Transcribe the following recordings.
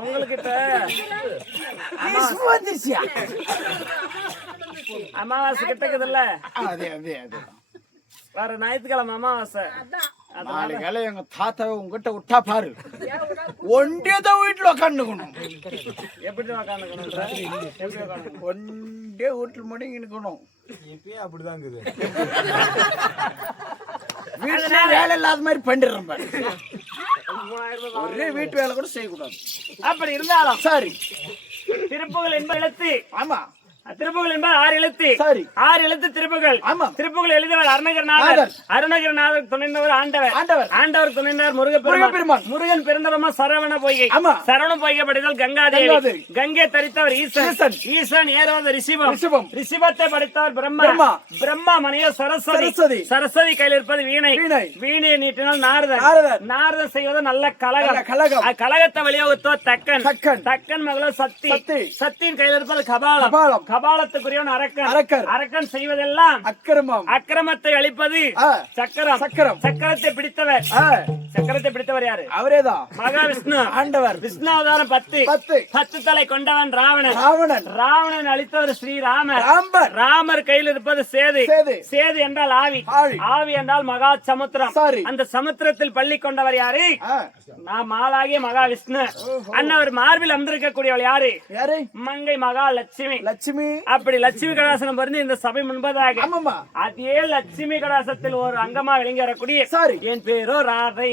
உங்ககிட்ட வந்துருச்சியா? அமாவாசை கிட்டக்குதுல்ல, அதே அதே அதே வர ஞாயிற்றுக்கிழமை அமாவாசை. நாளைக்கு எங்க தாத்தாவை உங்ககிட்ட விட்டா பாரு, ஒன்றேதான் வீட்டுல உக்காந்துக்கணும். எப்படி உக்காந்துக்கணும்ன்ற? எப்படி உக்காந்துக்கணும்? ஒன்றே வீட்டுல மட்டும் இருக்கணும். இப்பயும் அப்படிதான் இருக்குது. வீட்டுல வேலை இல்லாத மாதிரி பண்ணிடுறேன் பாரு. ஒரே வீட்டு வேலை கூட செய்யக்கூடாது. அப்படி இருந்தாலும் சரி, திருப்புகழ் என்பது எழுத்து. ஆமா, திருப்புகழ் என்பது 6 எழுத்து. சரி, 6 எழுத்து திருப்புகழ். ஆமா. திருப்புகழ் எழுதியவர் அருணகிரிநாதர். அருணகிரிநாதர் துணைந்தவர் ஆண்டவர். ஆண்டவர் துணைந்தவர் முருகப்பெருமான். முருகன் பிறந்தவமா சரவண பொய்கை. ஆமா. சரவண பொய்கை படித்தால் கங்காதேவி. கங்கை தரித்தவர் ஈசன். ஈசன் ஏறுவது ரிஷிபம். ரிஷிபத்தை படித்தவர் பிரம்மா. பிரம்மா மனையோ சரஸ்வதி. சரஸ்வதி கையில் இருப்பது வீணை. வீணையை நீட்டினால் நாரதன் செய்வது நல்ல கலகம். கலகத்தை வழியோகத்தோர் தக்கன். தக்கன் மகளோ சக்தி. சக்தியின் கையில் இருப்பது கபாலம். கபாலத்துக்குரியவன் அரக்கன் செய்வதெல்லாம் அக்கிரமத்தை அழிப்பது சக்கரம். சக்கரத்தை பிடித்தவர் யாரு? அவரேதான் மகாவிஷ்ணு. ஆண்டவர் விஷ்ணு அவதாரம் 10 தலை கொண்டவன் ராவணன் அழித்தவர் ஸ்ரீராமர். ராமர் கையில் இருப்பது சேது என்றால் ஆவி என்றால் மகா சமுத்திரம். அந்த சமுத்திரத்தில் பள்ளி கொண்டவர் யாரு? நான் மாலாகிய மகாவிஷ்ணு. அண்ணவர் மார்பில் அமர்ந்திருக்கக்கூடியவள் யாரு? மங்கை மகா லட்சுமி. அப்படி லட்சுமி கடாசனம் வந்து இந்த சபை முன்பதாக அதே லட்சுமி கடாசத்தில் ஒரு அங்கமா விளங்கி வரக்கூடிய என் பேரோ ராதை.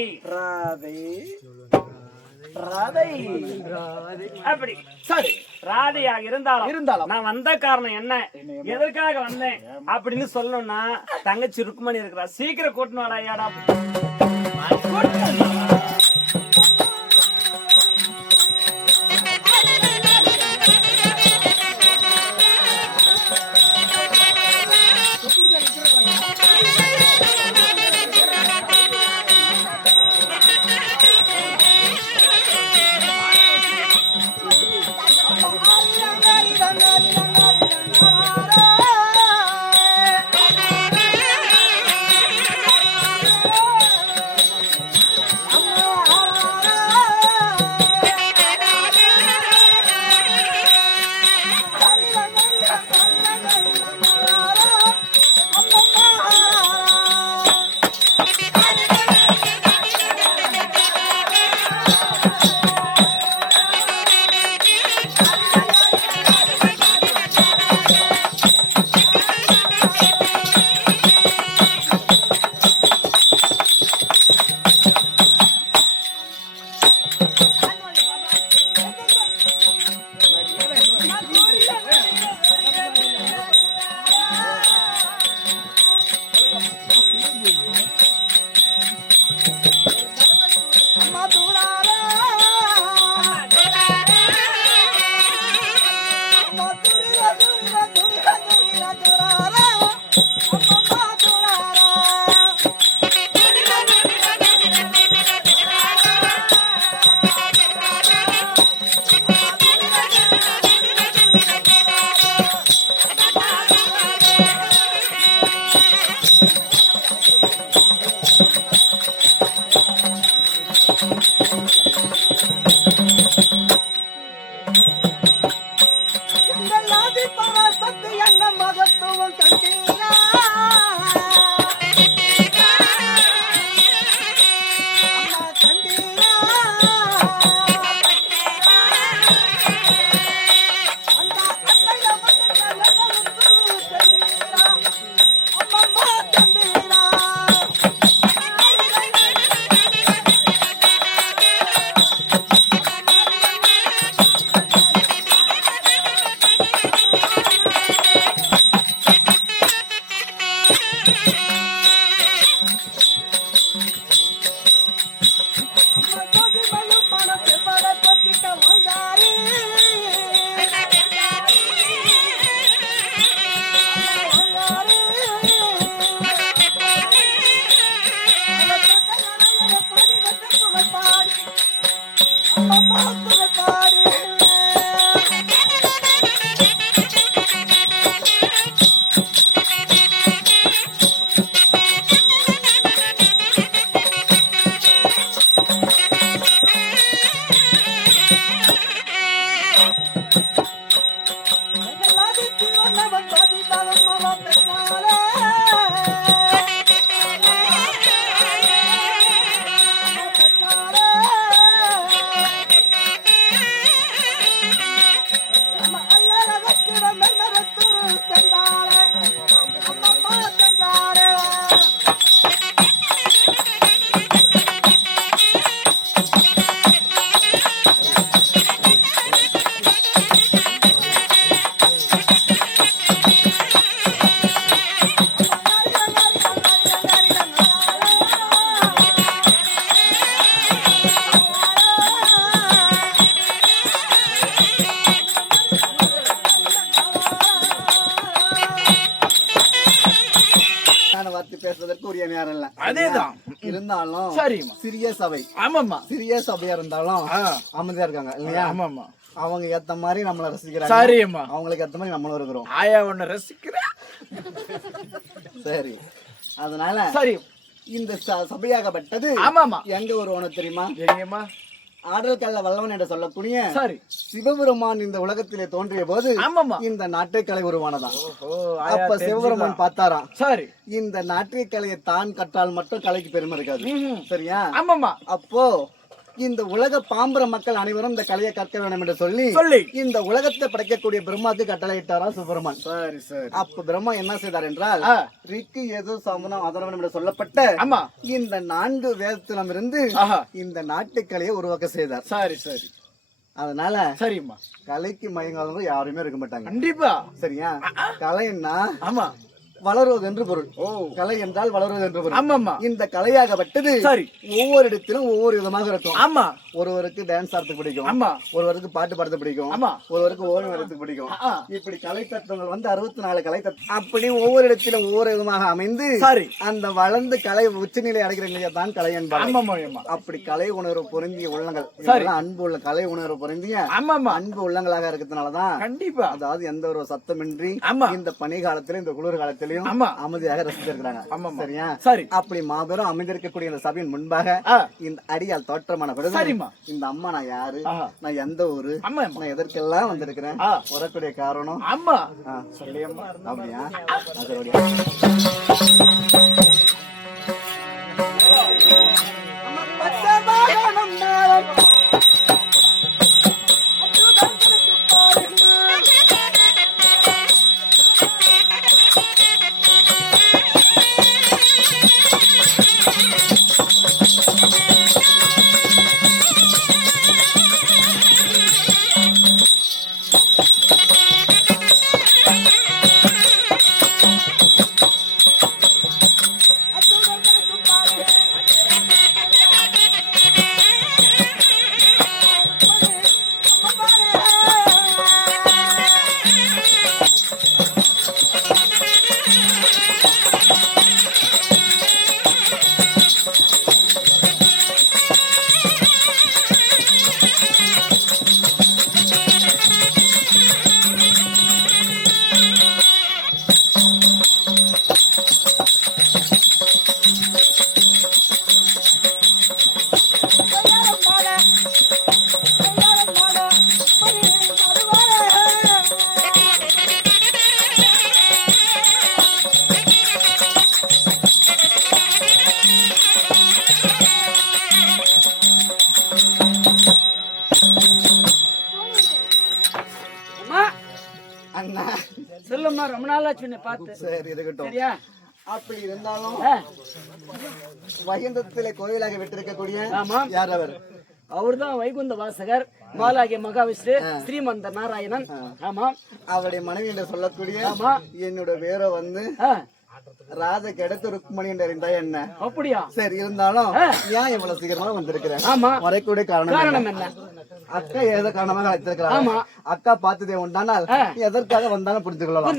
அப்படி சரி, ராதையாக இருந்தாலும் நான் வந்த காரணம் என்ன, எதற்காக வந்தேன் அப்படின்னு சொல்லணும்னா, தங்கச்சி ருக்மணி இருக்கிறா, சீக்கிரம் கூட்டணும் வாடாயாடா. இருந்தாலும் சரிம்மா. சிறிய சபை. ஆமாம்மா. சிறிய சபையா இருந்தாலும் அமைதியா இருக்காங்க இல்லையா? ஆமாம்மா. அவங்க ஏத்த மாதிரி நம்மள ரசிக்கிறாங்க. சரிம்மா. அவங்களுக்கு ஏத்த மாதிரி நம்மளும் இருக்கிறோம். ஆயா உன்னை ரசிக்கிறேன். சரி, அதனால சரி, இந்த சபையாகப்பட்டது ஆமாமா எங்க ஒரு உனக்கு தெரியுமா? எங்கம்மா? ஆடல் கல்ல வல்லவன் என்று சொல்லக்கூடிய சரி, சிவபெருமான் இந்த உலகத்திலே தோன்றிய போது ஆமாமா இந்த நாட்டியக்கலை உருவானதான். ஓ, அப்ப சிவபெருமான் பார்த்தாராம், சரி, இந்த நாட்டியக்கலையை தான் கற்றால் மட்டும் கலைக்கு பெருமை இருக்காது. சரியா? ஆமாமா. அப்போ இந்த உலக பாம்பர மக்கள் அனைவரும் இந்த கலையை கற்க வேண்டும் என்று சொல்லி இந்த உலகத்தை படைக்கக்கூடிய பிரம்மாக்கு கட்டளையிட்டாராம் சிவபெருமான். சரி சரி. அப்ப பிரம்மா என்ன செய்தார் என்றால், ரிக்கு எது சமணம் அதர்வனம் என்று சொல்லப்பட்ட இந்த 4 வேதத்திலிருந்து இந்த நாட்டுக்கலையை உருவாக்க செய்தார். சரி சரி. அதனால சரிம்மா, கலைக்கு மயங்காதவங்க யாருமே இருக்க மாட்டாங்க. கண்டிப்பா. சரியா? கலைன்னா ஆமா வளருவது என்று பொருள். கலை என்றால் வளருவது என்று பொருள். ஆமாமா. இந்த கலையாகப்பட்டது சரி ஒவ்வொரு இடத்திலும் ஒவ்வொரு விதமாக இருக்கும். ஆமா. ஒருவருக்கு டான்ஸ் ஆடுறது பிடிக்கும். ஆமா. ஒருவருக்கு பாட்டு பாடுறது பிடிக்கும். ஆமா. ஒருவருக்கு ஓவியம் வரையறது பிடிக்கும். இப்படி கலை தத்துவங்கள் வந்து 64 கலை தத்துவம் அப்படி ஒவ்வொரு இடத்திலும் ஒவ்வொரு விதமாக அமைந்து சரி அந்த வளர்ந்து கலை உச்சநிலை அடைகிற தான் கலை என்பார். அப்படி கலை உணர்வு பொருந்திய உள்ளங்கள், அன்பு உள்ள கலை உணர்வு பொருந்திய அன்பு உள்ளங்களாக இருக்கிறதுனாலதான் கண்டிப்பா அதாவது எந்த ஒரு சத்தமின்றி இந்த பனி காலத்திலும் இந்த குளிர் காலத்திலும் அமைதியாக ரசித்திருக்கிறாங்க. சரியா? சரி. அப்படி மாபெரும் அமைந்திருக்கக்கூடிய இந்த சபையின் முன்பாக இந்த அடியால் தோற்றமான பிறகு இந்த அம்மா நான் யாரு, நான் எந்த ஊரு, நான் எதற்கெல்லாம் வந்திருக்கிறேன், வரக்கூடிய காரணம் அம்மா சொல்லியம்மா. அப்படியா? அண்ணா சொல்லுமா, ரொம்ப நாளா சொன்ன பார்த்து. சரி இருக்கட்டும். சரியா? அப்படி இருந்தாலும் வைகுந்தத்திலே கோயிலாக விட்டிருக்கக்கூடிய யார் அவர்? அவர்தான் வைகுந்த வாசகர், மாலாகிய மகாவிஷ்ணு, ஸ்ரீமந்த நாராயணன். ஆமா. அவருடைய மனைவி என்று சொல்லக்கூடிய என்னோட பேரை வந்து ராத கிடைத்து ருக்மணி என்று அறிந்தா என்ன? அப்படியா? சரி, இருந்தாலும் ஏன் இவ்வளவு சீக்கிரமா வந்திருக்கிறேன்? ஆமா. வரக்கூடிய காரணம் என்ன? அக்கா ஏதோ காரணமாக அழைத்திருக்கிறாங்க. அக்கா பார்த்ததே உண்டானால் எதற்காக வந்தாலும் புரிஞ்சுக்கலாம்.